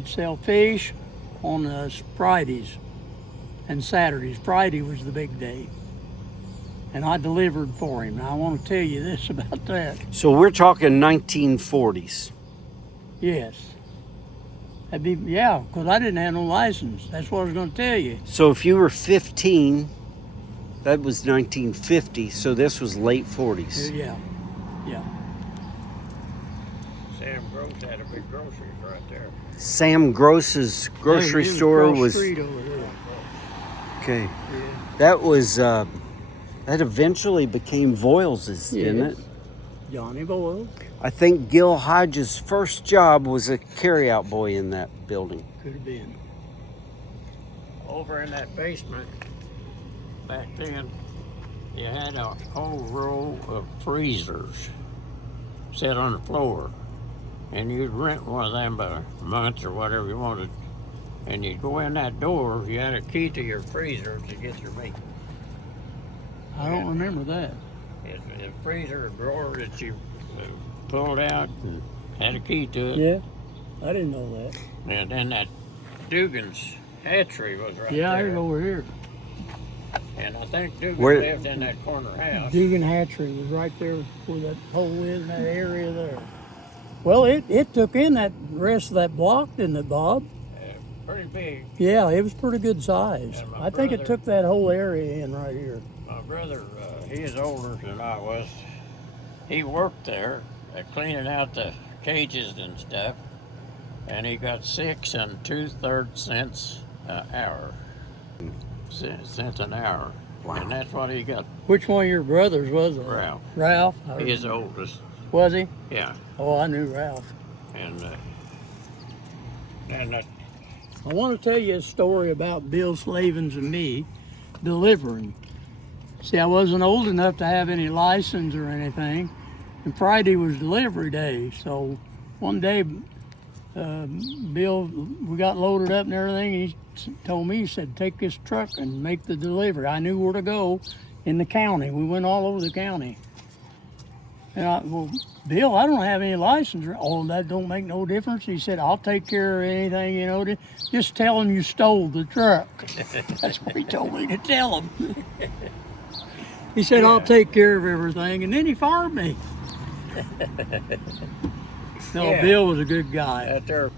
He'd sell fish on Fridays and Saturdays. Friday was the big day. And I delivered for him. And I want to tell you this about that. So we're talking 1940s. Yes. That'd be, yeah, because I didn't have no license. That's what I was going to tell you. So if you were 15, that was 1950, so this was late 40s. Yeah, yeah. Sam Gross had a big grocery right there. Sam Gross's grocery store was... Street over there. Okay. Yeah. That was, that eventually became Voiles's, didn't it? Johnny Boyle. I think Gil Hodges' first job was a carryout boy in that building. Could have been. Over in that basement, back then, you had a whole row of freezers set on the floor. And you'd rent one of them by a month or whatever you wanted. And you'd go in that door, you had a key to your freezer to get your meat. I don't remember that. It's a freezer drawer that you pulled out and had a key to it. Yeah, I didn't know that. And then that Dugan's hatchery was right Yeah, there. I go over here. And I think Dugan Where- lived in that corner house. Dugan Hatchery was right there where that hole is in that area there. Well, it took in that rest of that block, didn't it, Bob? Pretty big. Yeah, it was pretty good size. And my I think it brother- took that whole area in right here. My brother, he is older than I was. He worked there cleaning out the cages and stuff. And he got 6 2/3 cents an hour. Cents an hour. Wow. And that's what he got. Which one of your brothers was it? Ralph. Ralph? His oldest. Was he? Yeah. Oh, I knew Ralph. And I want to tell you a story about Bill Slavens and me delivering. See, I wasn't old enough to have any license or anything, and Friday was delivery day. So one day, Bill, we got loaded up and everything, and he told me, he said, take this truck and make the delivery. I knew where to go in the county. We went all over the county. And well, Bill, I don't have any license. Oh, that don't make no difference. He said, I'll take care of anything, you know. Just tell him you stole the truck. That's what he told me to tell him. He said, I'll take care of everything. And then he fired me. No, Yeah. Bill was a good guy. that there,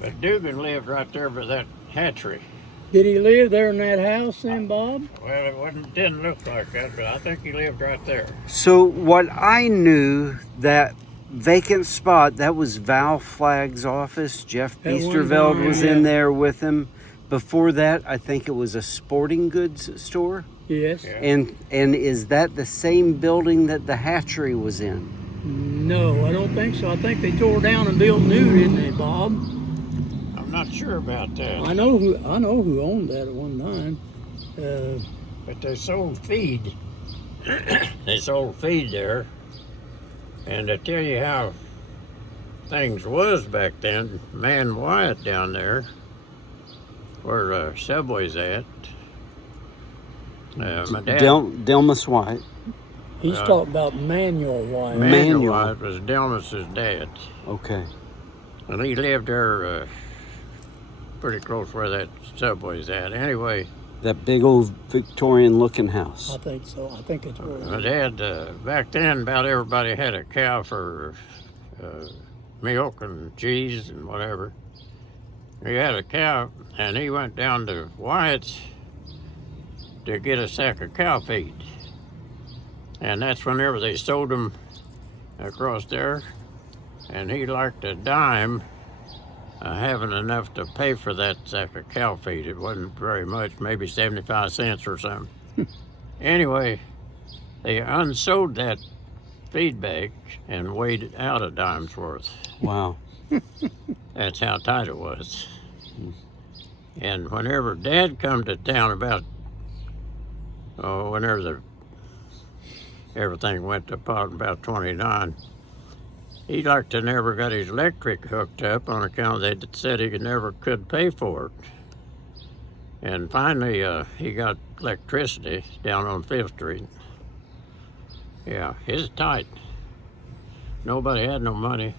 but Dugan lived right there by that hatchery. Did he live there in that house then, Bob? Well, it didn't look like that, but I think he lived right there. So what I knew, that vacant spot, that was Val Flagg's office. Jeff At one Biesterveld time, was yeah. in there with him. Before that, I think it was a sporting goods store. Yes. Yeah. And is that the same building that the hatchery was in? No, I don't think so. I think they tore down and built new, didn't they, Bob? I'm not sure about that. I know who owned that at one time. But they sold feed. They sold feed there. And to tell you how things was back then, Man Wyatt down there, where Subway's at, my dad, Delmas White. He's talking about Manuel Wyatt. Manuel Manuel. Wyatt was Delmas's dad. Okay. And he lived there pretty close where that Subway's at. Anyway, That big old Victorian looking house. I think so. I think it's where. my dad, back then, about everybody had a cow for milk and cheese and whatever. He had a cow, and he went down to Wyatt's to get a sack of cow feed. And that's whenever they sold him across there. And he liked a dime having enough to pay for that sack of cow feed. It wasn't very much, maybe 75 cents or something. Anyway, they unsold that feed bag and weighed out a dime's worth. Wow. That's how tight it was. And whenever Dad come to town about, whenever everything went to pot about 29, he like to never got his electric hooked up on account they said he never could pay for it. And finally, he got electricity down on 5th Street. Yeah, it's tight. Nobody had no money.